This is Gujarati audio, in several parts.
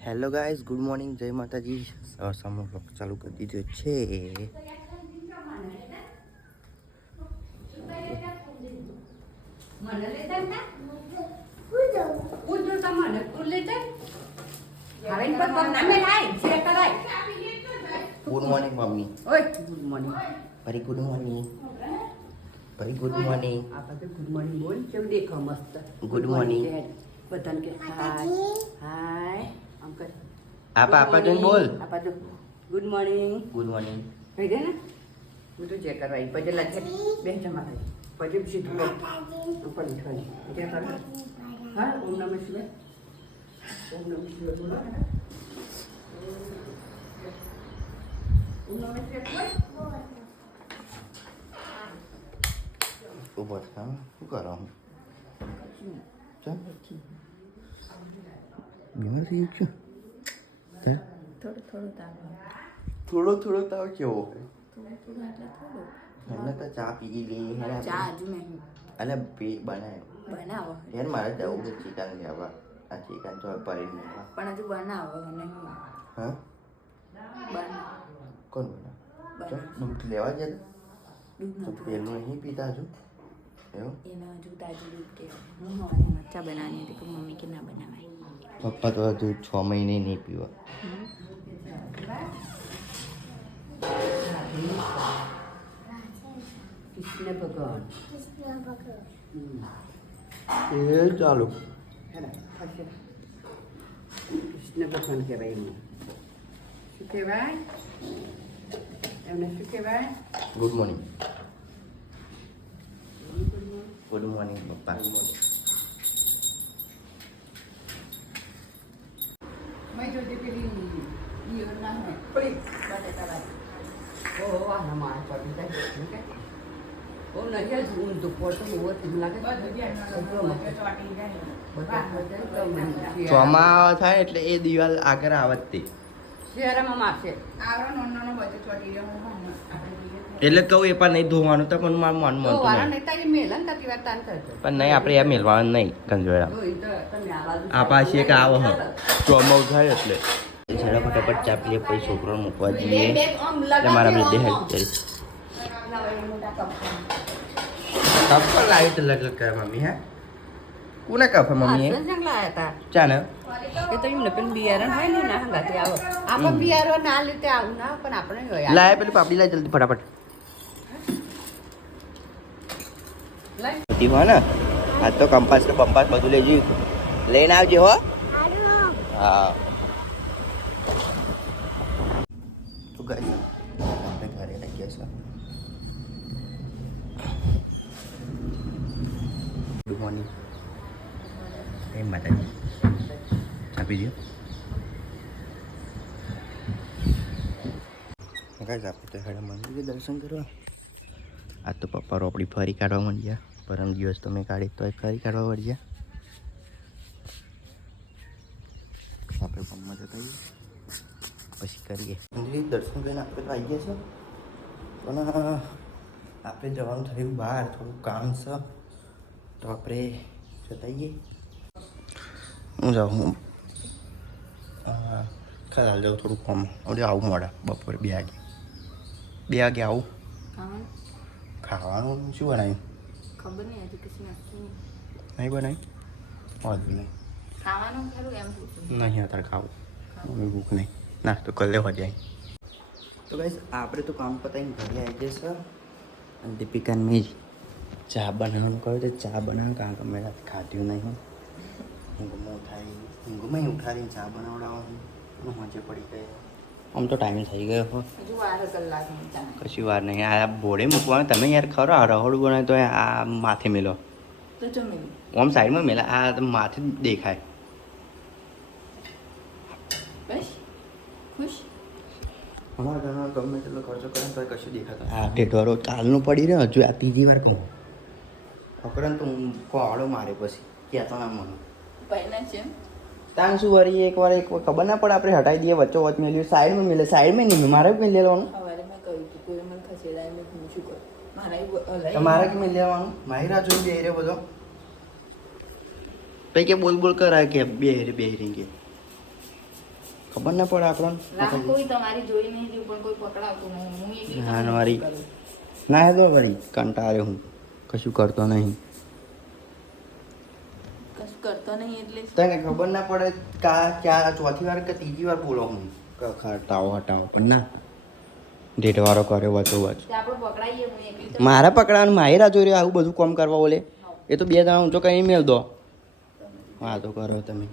હેલો ગાઈઝ ગુડ મોર્નિંગ જય માતાજી. સામનો બ્લોગ ચાલુ કરી દીધો છે. Good morning mummy. Good morning ફરી ગુડ મોર્નિંગ ફરી ગુડ મોર્નિંગ ગુડ મોર્નિંગ બોલ કેમ દેખો મસ્ત? ગુડ મોર્નિંગ બધાને કે હાય હાય આમ કર. આપા આપા જોઈને બોલ. આપા જો ગુડ મોર્નિંગ ગુડ મોર્નિંગ થઈ દે ને? તો જે કરવા પછી લાગે બે જમા થાય પછી સીધું ઉપર ઉઠવાની જે કર હા ઓમ નમઃ શિવાય. ઓમ નમઃ શિવાય બોલો ઓમ નમઃ શિવાય. ઊભો થા. શું કરો? ચાલ બીમાર થઈ ગયું થોડું થોડું તાવ થોડો થોડો તાવ કેવો થોડું થોડું એટલે થોડું. એમને તો ચા પી લે ચા હજુ નહીં. અને પી બનાવ્યો બનાવો. યાર મારે જવું છે ચિકન લેવા આ ચિકન તો લેવા પણ હજુ બનાવો નહીં. હા? બનાવો કોણ બનાવ? બનાવો. દૂધ લેવા દૂધ તો પેલું નહીં પીતા એવું? એને હજુ તાજું દૂધ કે હું મરચા બનાવવાની હતી કે મમ્મી કે ના બનાવાય. પપ્પા તો હજુ છ મહિને નહીં પીવા. કૃષ્ણ ભગવાન. એ ચાલુ. કૃષ્ણ ભગવાન કહેવાય એમને. શું કહેવાય? એમને શું કહેવાય? ગુડ મોર્નિંગ ગુડ મોર્નિંગ પપ્પા. મેં જોતી પેલી ના હમારે પડી જાય. ઓ નહીં જ ઊંધું પડતું હોત તેમ લાગે. ચોમા થાય એટલે એ દિવાલ આગળ આવત. એટલે કહું એ પણ નહીં ધોવાનું તો પણ મારું મન મન પણ નહીં આપણે એ મેળવાનું નહીં કંજોડા જો ઈ તો આ પાછી એક આવો હ. ચોમાવું થાય એટલે. ઝડપ ફટાફટ ચા પીએ પછી છોકરો મૂકવા જઈએ. એટલે મારા બધે હેલ્પ કરીશ કપ પર લાવી તો લગ લગ કરે મમ્મી હે. કોને કપ હે મમ્મી હે આસન લાયા તા ચા ને એ તો એમને પેલું બિયારણ હોય ને ના હંગાતે આવો આપણે બિયારણ ના લીધે આવું ના પણ આપણે હોય લાય પેલી પાપડી લાય જલ્દી ફટાફટ લાય. હો ને આ તો કંપાસ કે બંપાસ બધું લઈ જઈ લઈને આવજે હો હા તો ગાઈ આપણે ઘરે ગુડ મોર્નિંગ એ માતાજી આપી દો ગાઈઝ આપણે તો હેડા મંદિરે દર્શન કરવા આ તો પપ્પા રોપડી ફરી કાઢવા માંડ્યા પરમ દિવસ તો મેં કાઢી તોય ફરી કાઢવા વળ્યા આપણે પમ્મા જતા પછી કરીએ મંદિરે દર્શન કરીને આપણે તો આવીએ ગયા છે પણ આપણે જવાનું થયું બહાર થોડું કામ છે તો આપણે જતા આવીએ હું જાઉં. હું ખાલી જાઉં થોડું કામ હવે આવું મોડા બપોરે બે વાગે. બે વાગે આવું? ખાવાનું શું બનાવ્યું? ખબર નહીં હજુ કશું નહીં. નહીં બનાવ્યું? વાંધો નહીં. ખાવાનું ખરું એમ નહીં અત્યારે ખાવું. મમ્મી ભૂખ નહીં. નાસ્તો કરી લેવા જાય. તો ગાઈસ આપણે તો કામ પતાવીને ઘરે આવી જશે અને દીપિકાને મેં ચા બનાવવાનું કહ્યું તો ચા બનાવ કારણ કે મેં ખાધ્યું નહીં. ઊંઘમાં ઉઠાડી ઊંઘમાં ઉઠાડીને ચા બનાવડાવવાનું મજે પડી ગયા આમ તો ટાઈમ થઈ ગયો કશી વાર નહીં. આ બોડે મૂકવાનું તમે યાર ખરો આ રહોડું બનાવે તો આ માથે મેલો આમ સાઈડમાં મેલા આ માથે દેખાય. અમારા ઘરમાં ગમે તેટલો ખર્ચો કરે તો કશું દેખાતો આ ઢેઢવારો કાલનું પડી રહ્યો હજુ આ ત્રીજી વાર કહું અકરન તો હું કોળો મારે પછી કહેતો ના મને છે તાન શું વળી એક વાર એક વાર ખબર ના પડે આપણે હટાઈ દઈએ વચ્ચો વચ મેલ્યું સાઈડમાં મેલે સાઈડમાં નહીં મારે મેં લેવાનું? સવારે મેં કહ્યું હતું કોઈ મને ખસેડાય મેં કરું? તમારે કે મેં લેવાનું? મારી રાહ જોઈ બે બધો. પછી કે બોલ બોલ કરાય કે બે રે બે રે કે. ખબર ના પડે આપણને. કોઈ તમારી જોઈ નહીં રહ્યું પણ કોઈ પકડાવતું નહીં. હું ના, વારી. કરું. ના હે તો વળી કંટાળ્યો હું. કશું કરતો નહીં. કરતો નહીં એટલે. તને ખબર ના પડે કા ક્યાં ચોથી વાર કે ત્રીજી વાર બોલો હું? હટાવો હટાવો પણ ના. ઢેઢવારો કર્યો વચો. વચ મારા પકડાવાનું માહિરા જોઈ આવું બધું કામ કરવા બોલે એ તો બે જણા ઊંચો કઈ મેળ દો. હા તો કરો તમે.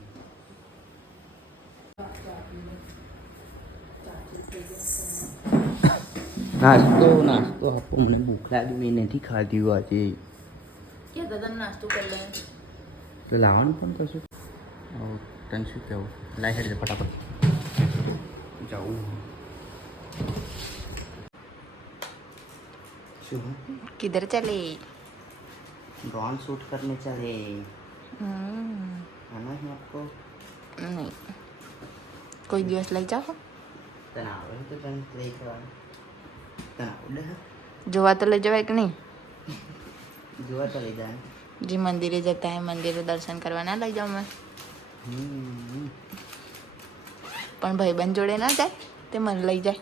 નાસ્તો નાસ્તો આપો મને ભૂખ લાગી મેં નથી ખાધી આજે. કે દાદા નાસ્તો કરી લે. તો લાવવાનું પણ કશું તને શું કહેવું લાઈ હેડ ફટાફટ જવું શું किधर चले ड्रोन शूट करने चले आना है आपको नहीं કોઈ દિવસ લઈ જાઓ તને આવે તો તને લઈ જવાનું તને આવડે જોવા તો લઈ જવાય કે નહીં જોવા તો લઈ જવાનું જે મંદિરે જતા હે મંદિરે દર્શન કરવા ના લઈ જાઉં મેં. પણ ભાઈબંધ જોડે ના જાય તે મને લઈ જાય.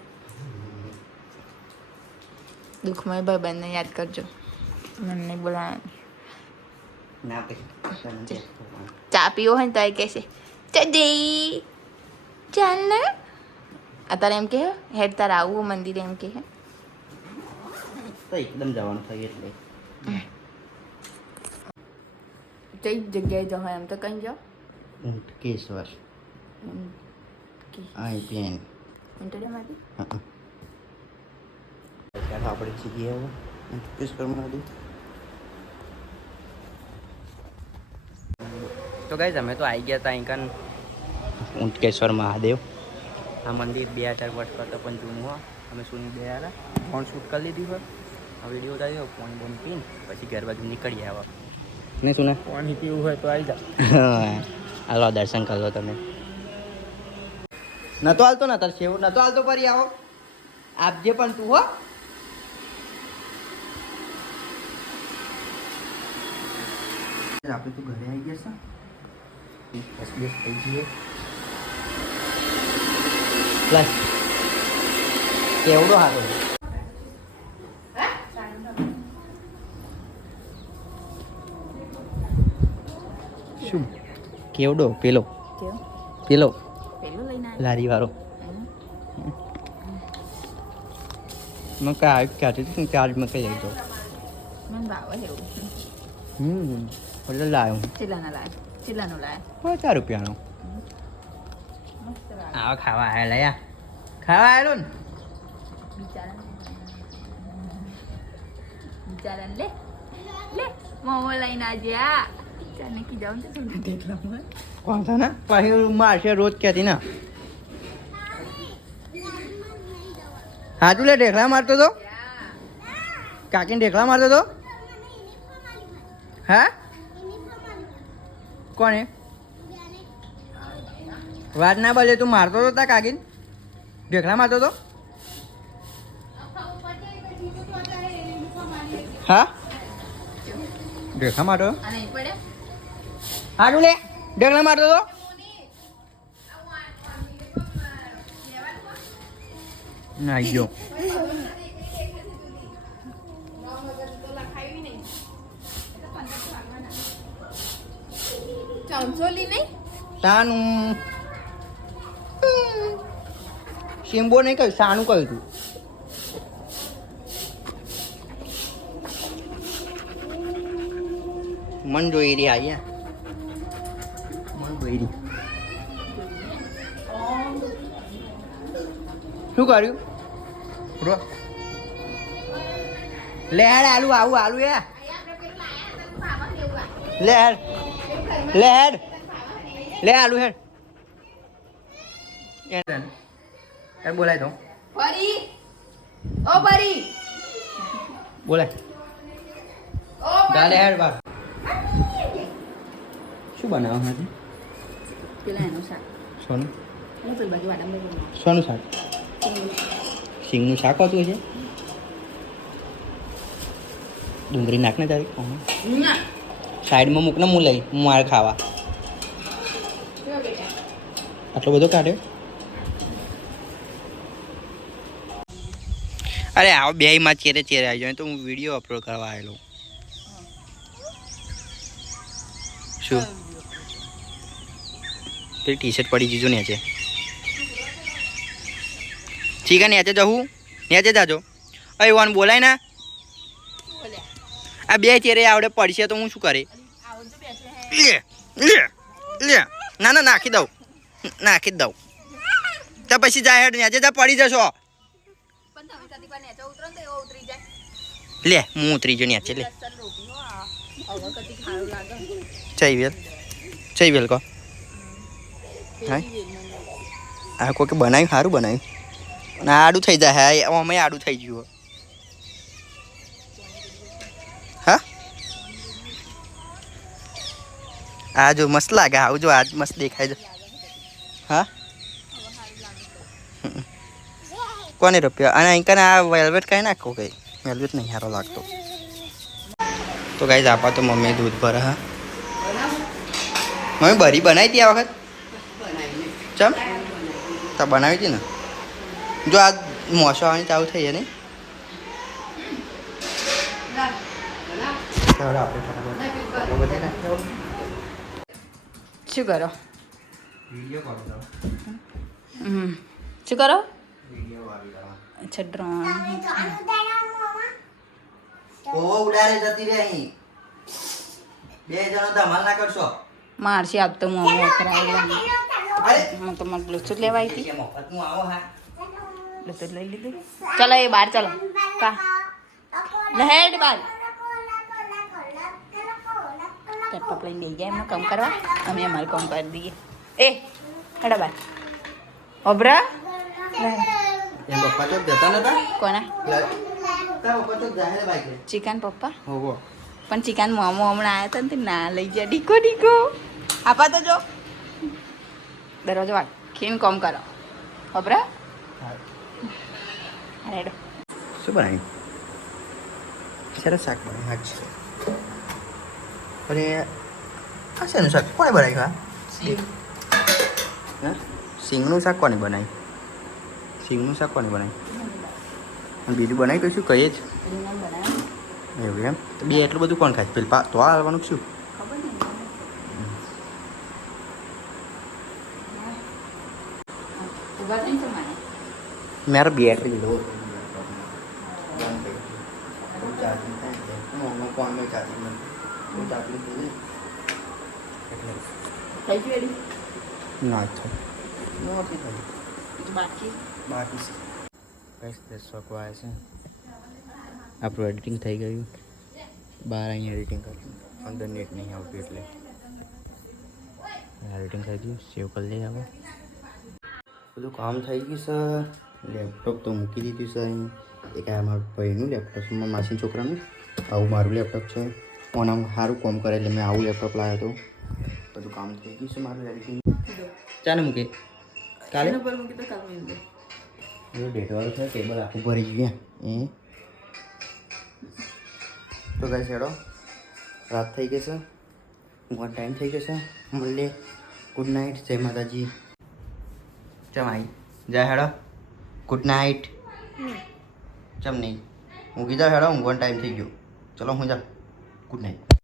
દુઃખમય ભાઈબંધને યાદ કરજો. મને બોલાવાનું. ચા. પીવો હોય ને તો એ કહેશે ચડી ચાલ ને. અત્યારે એમ કે હેડ તારે આવવું મંદિરે એમ કે એકદમ જવાનું થઈ એટલે. કઈ જગ્યાએ જવા એમ તો કઈ જાઓ. ઊંટકેશ્વર આઈપીએન ઇન્ટરવ્યુમાંથી ચાલો આપણે હવે. ઊંટકેશ્વરમાં હતું તો ગાઈઝ અમે તો આવી ગયા હતા અહીં કન. ઊંટકેશ્વર મહાદેવ. આ મંદિર બે હજાર વર્ષ કરતાં પણ જૂનું હોય અમે સુની ગયા હતા. ફોન શૂટ કરી લીધી હોય. આ વીડિયો ઉતાર્યો ફોન બોન પીને પછી ઘર બાજુ નીકળી આવ્યા. નહીં સુને પાણી પીવું હોય તો આવી જા. હાલો દર્શન કરી લો તમે. નતો હાલતો ને તાર શેવું નતો હાલતો ફરી આવો. આપજે પણ તું હો. આપણે તો ઘરે આવી ગયા છે બસ બસ થઈ જઈએ પ્લસ કેવડો હારો શું કેવડો પેલો કેવું પેલો પેલું લઈને લારી વાળો આવ્યો મેં કાંઈ કહેતી હતી ચાર્જ મેં કઈ લઈ જાઉં મને ભાવે એવું હમ એટલે લાવ્યો હું ચેલાના લાય ચેલાનું લાય પચાસ રૂપિયાનો મસ્ત લાગે આવા ખાવા આયા લયા ખાવા આવેલો ને બિચારા બિચારા લે લે મોમો લઈને આજે આ ચાને કી જાઉં તો તમને દેખલા કોણ છે ને? પછી મારશે રોજ કહેતી ને. હાજુ લે ઢેકડા મારતો તો? કાકીને ઢેકડા મારતો તો? હા? કોણે? વાત ના બદલે તું મારતો તો તા કાકીને? ઢેકડા મારતો તો? હા? ઢેકડા મારતો? હાડું લે ઢગલા મારતો તો. ના ગયો. ચમચોલી નહીં? તાનું. શિંબો નહીં કહ્યું સાનું કહ્યું તું. મન જોઈ રહ્યા આયા મન શું કર્યું? રો લે હેડ આલુ આવું આલુ એ. લે હેડ. લે હેડ. લે આલુ હેડ. એ બોલાય તો. ફરી? ઓ ફરી. બોલાય. ઓ ગાલે હેડ બાર શું બનાવવા હતી શાક સોનું અને શાક સિંગનું શાક હોતું હશે ડુંગળી નાખને તારી સાઈડમાં મૂકને હું લઈ હું મારે ખાવા આટલો બધો કાઢ્યો અરે આવો બે માં ચેરે ચેરે આવી જાય તો હું વીડિયો અપલોડ કરવા આવેલો શું પેલી ટી શર્ટ પડી જીજો નેચે ઠીક હે નેચે જવું નેચે જાજો અરે વન બોલાય ને આ બે ચેરે આવડે પડશે તો હું શું કરે લે લે લે ના ના નાખી દઉં નાખી જ દઉં તો પછી જાય હેડ નેચે જા પડી જશો લે હું ઉતરી જો નેચે લે ચઈ વેલ ચઈ વેલ કહો આ કોઈ બનાવ્યું? સારું બનાવ્યું. અને આ આડું થઈ જાય. હા અમે આડું થઈ ગયું. હા? આ જો મસ્ત લાગે. આવું જો આજ મસ્ત દેખાય છે. હા? કોને રૂપિયા? અને અહીં કને આ વેલ્વેટ કઈ નાખો કઈ વેલ્વેટ નહીં, સારો લાગતો. તો ગાઈઝ આપા તો મમ્મી દૂધ ભરે, હા. મમ્મી, બરી બનાવી હતી આ વખત? ચમ? તો બનાવી હતી ને. જો આ મોસો આવવાની ચાલુ થઈ જાય ને શું કરો? હમ. શું કરો? અચ્છા ડ્રોન ઉડારે જતી રહે અહીં. બે જણો ધમાલ ના કરશો. મારશે આજ તો હું વપરાયેલા અરે હું તો મને બ્લુટૂથ લેવા આવી હતી બ્લુટૂથ લઈ લીધું. ચલો એ બહાર ચલો. કા. લહેડ બહાર લેપટોપ લઈને બેસી ગયા એમાં કામ કરવા. અમે અમારું કામ કરી દઈએ. એ હેડા બાર. ઓબરા પપ્પા તો જતા નતા? કોના? જાય ચિકન પપ્પા? પણ ચિકન મોમો હમણાં આવ્યા હતા ને ના લઈ ગયા. ડીકો ડીકો. આપા તો જો. દરવાજો વાળ. ખીન કોમ કરો. ખબર રેડો. શું બનાવ્યું? સરસ શાક બનાવ્યું હા છે અરે આ શેનું શાક? કોને બનાવ્યું હા હા? સિંગનું શાક કોને બનાવ્યું? સિંગનું શાક કોને બનાવ્યું? બીજું બનાવી તો શું? કહીએ જ. એવું એમ? તો બે એટલું બધું કોણ ખાય? પેલું પા તો આવવાનું શું ખબર નહીં ઊભા થઈ તો મને મારે બેટરી લીધો થઈ ગયું એડી ના થાય બાકી બાકી કઈશ દસ વાગવા આવે છે આપણું એડિટિંગ થઈ ગયું બહાર અહીંયા એડિટિંગ કર્યું અંદર નેટ નહીં આવતું એટલે એડિટિંગ થઈ ગયું સેવ કરી લઈએ હવે બધું કામ થઈ ગયું સર લેપટોપ તો મૂકી દીધું સર અહીં. એક આ મારા ભાઈનું લેપટોપ છે માસી છોકરાનું. આવું મારું લેપટોપ છે. ઓનામ સારું કામ કરે એટલે મેં આવું લેપટોપ લાવ્યો હતો. બધું કામ થઈ ગયું છે મારું એડિટિંગ ચાલે મૂકે. કાલે પર મૂકી તો કાલ મેં એ ડેટવાળું છે ટેબલ આખું ભરી ગયા એ તો કઈ હેડો. રાત થઈ ગઈ છે. ઊંઘવાનો ટાઈમ થઈ ગયો છે. મળીએ. ગુડ નાઇટ જય માતાજી. ચમ આવી જય હેડો. ગુડ નાઇટ ચમ નહીં. હું કીધા હેડો ઊંઘવાનો ટાઈમ થઈ ગયો. ચલો હું જા. Good night